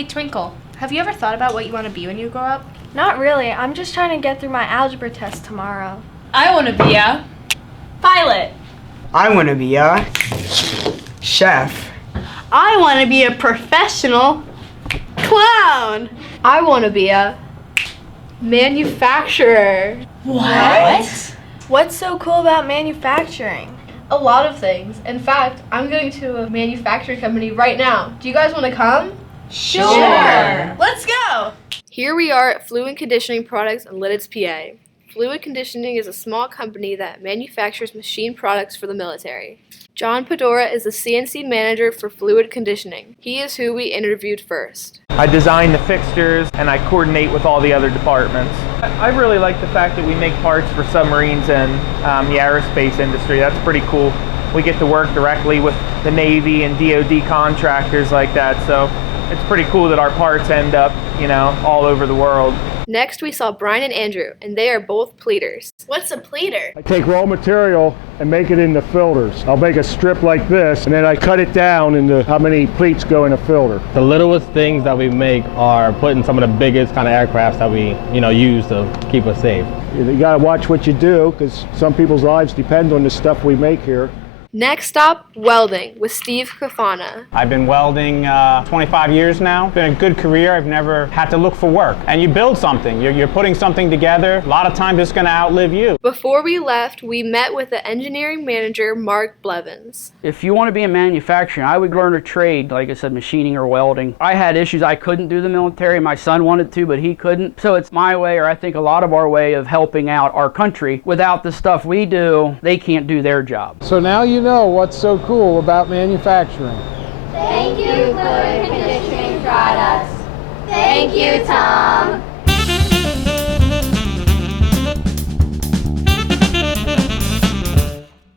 Hey Twinkle, have you ever thought about what you want to be when you grow up? Not really. I'm just trying to get through my algebra test tomorrow. I want to be a pilot. I want to be a chef. I want to be a professional clown. I want to be a manufacturer. What? What's so cool about manufacturing? A lot of things. In fact, I'm going to a manufacturing company right now. Do you guys want to come? Sure. Let's go. Here we are at Fluid Conditioning Products in Lidditz, PA. Fluid Conditioning is a small company that manufactures machine products for the military. John Padora is the CNC manager for Fluid Conditioning. He is who we interviewed first. I design the fixtures and I coordinate with all the other departments. I really like the fact that we make parts for submarines and the aerospace industry. That's pretty cool. We get to work directly with the Navy and DoD contractors like that, so it's pretty cool that our parts end up, all over the world. Next, we saw Brian and Andrew, and they are both pleaters. What's a pleater? I take raw material and make it into filters. I'll make a strip like this, and then I cut it down into how many pleats go in a filter. The littlest things that we make are put in some of the biggest kind of aircrafts that we, use to keep us safe. You gotta watch what you do, because some people's lives depend on the stuff we make here. Next stop, welding with Steve Kaffana. I've been welding 25 years now. It's been a good career. I've never had to look for work. And you build something. You're putting something together. A lot of times it's going to outlive you. Before we left, we met with the engineering manager, Mark Blevins. If you want to be in manufacturing, I would learn a trade, like I said, machining or welding. I had issues. I couldn't do the military. My son wanted to, but he couldn't. So it's my way, or I think a lot of our way of helping out our country. Without the stuff we do, they can't do their job. So now you know what's so cool about manufacturing. Thank you, Fluid Conditioning Products. Thank you, Tom.